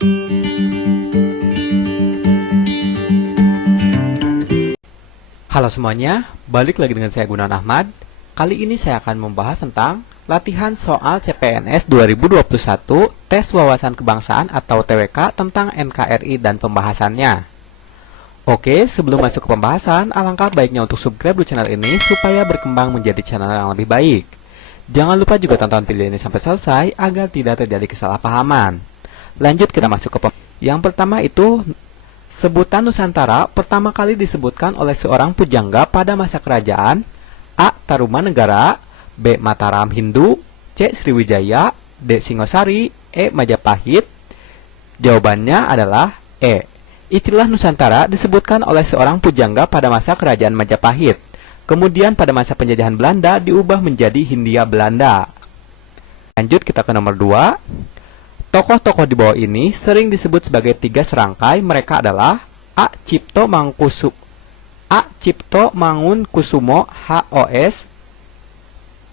Halo semuanya, balik lagi dengan saya Gunawan Ahmad. Kali ini saya akan membahas tentang latihan soal CPNS 2021 Tes Wawasan Kebangsaan atau TWK tentang NKRI dan pembahasannya. Oke, sebelum masuk ke pembahasan, alangkah baiknya untuk subscribe di channel ini supaya berkembang menjadi channel yang lebih baik. Jangan lupa juga tonton video ini sampai selesai agar tidak terjadi kesalahpahaman. Lanjut kita masuk ke yang pertama itu sebutan Nusantara pertama kali disebutkan oleh seorang pujangga pada masa kerajaan A. Tarumanegara, B. Mataram Hindu, C. Sriwijaya, D. Singosari, E. Majapahit. Jawabannya adalah E. Istilah Nusantara disebutkan oleh seorang pujangga pada masa kerajaan Majapahit. Kemudian pada masa penjajahan Belanda diubah menjadi Hindia Belanda. Lanjut kita ke nomor 2. Tokoh-tokoh di bawah ini sering disebut sebagai tiga serangkai. Mereka adalah A. Cipto Mangunkusumo HOS,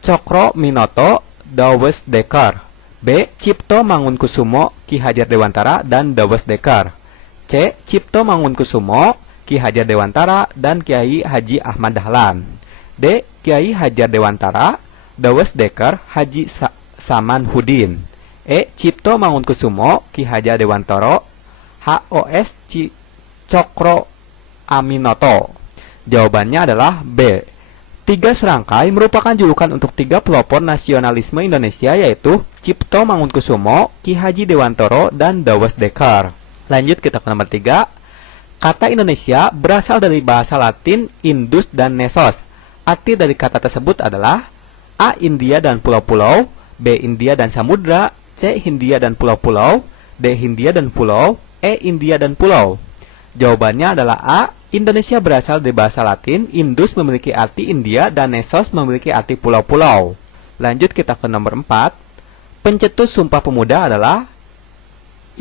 Cokro Minoto, Dawes Dekar. B. Cipto Mangunkusumo Ki Hajar Dewantara dan Dawes Dekar. C. Cipto Mangunkusumo Ki Hajar Dewantara dan Kiai Haji Ahmad Dahlan. D. Kiai Hajar Dewantara, Dawes Dekar, Haji Samanhudin. E. Cipto Mangunkusumo Ki Hajar Dewantara HOS Cokro Aminoto. Jawabannya adalah B. Tiga serangkai merupakan julukan untuk tiga pelopor nasionalisme Indonesia, yaitu Cipto Mangunkusumo, Ki Haji Dewantara, dan Dawes Dekar. Lanjut kita ke nomor 3. Kata Indonesia berasal dari bahasa Latin Indus dan Nesos. Arti dari kata tersebut adalah A. India dan pulau-pulau, B. India dan samudra, C. Hindia dan pulau-pulau, D. Hindia dan pulau, E. India dan pulau. Jawabannya adalah A. Indonesia berasal dari bahasa Latin, Indus memiliki arti India, dan Nesos memiliki arti pulau-pulau. Lanjut kita ke nomor 4. Pencetus Sumpah Pemuda adalah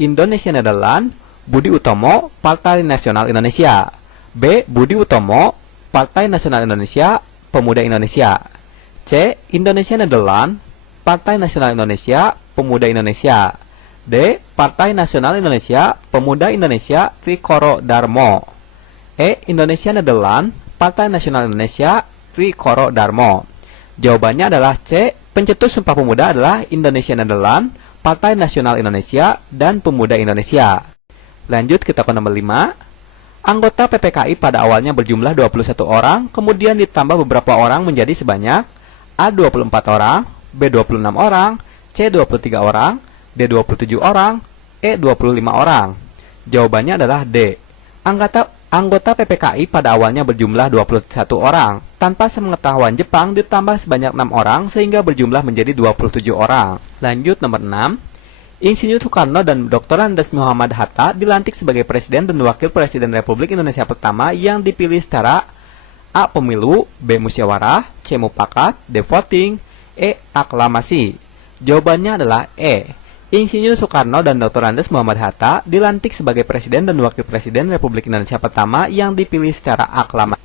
Indonesia Nederland, Budi Utomo, Partai Nasional Indonesia. B. Budi Utomo, Partai Nasional Indonesia, Pemuda Indonesia. C. Indonesia Nederland, Partai Nasional Indonesia, Pemuda Indonesia. D. Partai Nasional Indonesia, Pemuda Indonesia, Trikoro Darmo. E. Indonesia Nederland, Partai Nasional Indonesia, Trikoro Darmo. Jawabannya adalah C. Pencetus Sumpah Pemuda adalah Indonesia Nederland, Partai Nasional Indonesia, dan Pemuda Indonesia. Lanjut kita ke nomor 5. Anggota PPKI pada awalnya berjumlah 21 orang, kemudian ditambah beberapa orang menjadi sebanyak A. 24 orang, B. 26 orang, C. 23 orang, D. 27 orang, E. 25 orang. Jawabannya adalah D. Anggota PPKI pada awalnya berjumlah 21 orang. Tanpa sepengetahuan Jepang ditambah sebanyak 6 orang sehingga berjumlah menjadi 27 orang. Lanjut nomor 6. Insinyur Soekarno dan Dr. Andes Muhammad Hatta dilantik sebagai Presiden dan Wakil Presiden Republik Indonesia pertama yang dipilih secara A. Pemilu, B. Musyawarah, C. Mufakat, D. Voting, E. Aklamasi. Jawabannya adalah E. Insinyur Soekarno dan Dr. Andes Muhammad Hatta dilantik sebagai Presiden dan Wakil Presiden Republik Indonesia pertama yang dipilih secara aklamasi.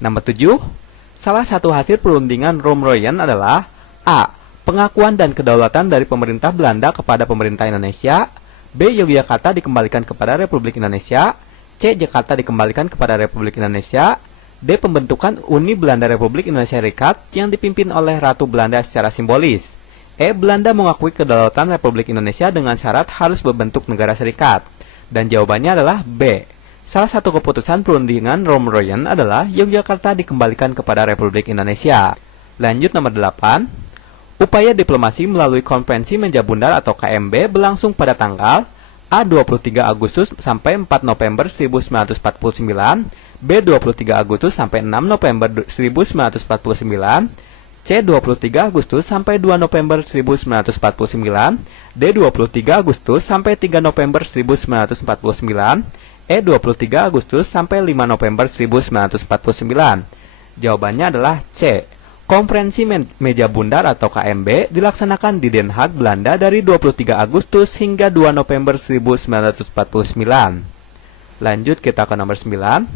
Nomor 7. Salah satu hasil perundingan Roem-Royen adalah A. Pengakuan dan kedaulatan dari pemerintah Belanda kepada pemerintah Indonesia, B. Yogyakarta dikembalikan kepada Republik Indonesia, C. Jakarta dikembalikan kepada Republik Indonesia, D. Pembentukan Uni Belanda Republik Indonesia Serikat yang dipimpin oleh Ratu Belanda secara simbolis. E. Belanda mengakui kedaulatan Republik Indonesia dengan syarat harus berbentuk negara serikat. Dan jawabannya adalah B. Salah satu keputusan perundingan Roem-Royen adalah Yogyakarta dikembalikan kepada Republik Indonesia. Lanjut nomor 8. Upaya diplomasi melalui Konferensi Meja Bundar atau KMB berlangsung pada tanggal A. 23 Agustus sampai 4 November 1949, B. 23 Agustus sampai 6 November 1949, C. 23 Agustus sampai 2 November 1949, D. 23 Agustus sampai 3 November 1949, E. 23 Agustus sampai 5 November 1949. Jawabannya adalah C. Konferensi Meja Bundar atau KMB dilaksanakan di Den Haag, Belanda dari 23 Agustus hingga 2 November 1949. Lanjut kita ke nomor 9.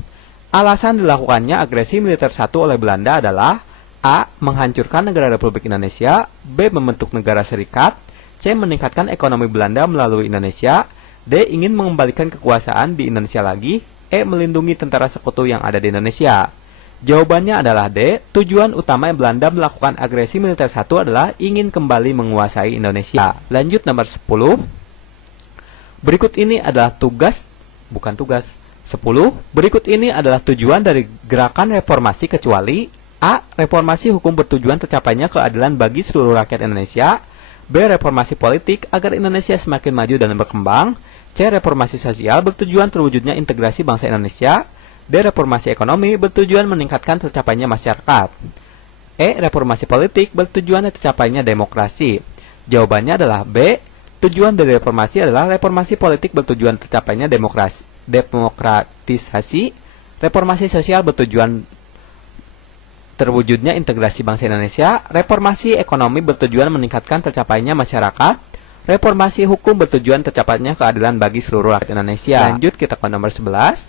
Alasan dilakukannya agresi militer satu oleh Belanda adalah A. Menghancurkan negara Republik Indonesia, B. Membentuk negara serikat, C. Meningkatkan ekonomi Belanda melalui Indonesia, D. Ingin mengembalikan kekuasaan di Indonesia lagi. E. Melindungi tentara sekutu yang ada di Indonesia. Jawabannya adalah D. Tujuan utama Belanda melakukan agresi militer 1 adalah ingin kembali menguasai Indonesia. Lanjut nomor 10. Berikut ini adalah bukan tugas. 10. Berikut ini adalah tujuan dari gerakan reformasi kecuali A. Reformasi hukum bertujuan tercapainya keadilan bagi seluruh rakyat Indonesia. B. Reformasi politik agar Indonesia semakin maju dan berkembang. C. Reformasi sosial bertujuan terwujudnya integrasi bangsa Indonesia. D. Reformasi ekonomi bertujuan meningkatkan tercapainya masyarakat. E. Reformasi politik bertujuan tercapainya demokrasi. Jawabannya adalah B. Tujuan dari reformasi adalah reformasi politik bertujuan tercapainya demokratisasi. Reformasi sosial bertujuan terwujudnya integrasi bangsa Indonesia. Reformasi ekonomi bertujuan meningkatkan tercapainya masyarakat. Reformasi hukum bertujuan tercapainya keadilan bagi seluruh rakyat Indonesia. Lanjut kita ke nomor 11.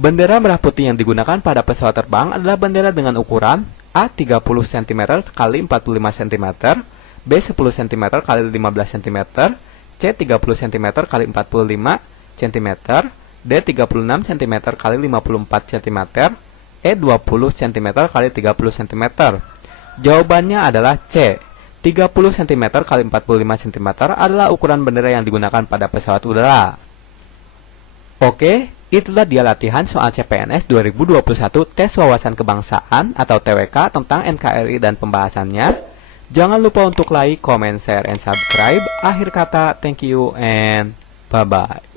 Bendera merah putih yang digunakan pada pesawat terbang adalah bendera dengan ukuran A. 30 cm x 45 cm, B. 10 cm x 15 cm, C. 30 cm x 45 cm, D. 36 cm x 54 cm, E. 20 cm x 30 cm. Jawabannya adalah C. 30 cm x 45 cm adalah ukuran bendera yang digunakan pada pesawat udara. Oke, itulah dia latihan soal CPNS 2021 tes wawasan kebangsaan atau TWK tentang NKRI dan pembahasannya. Jangan lupa untuk like, comment, share, and subscribe. Akhir kata, thank you and bye-bye.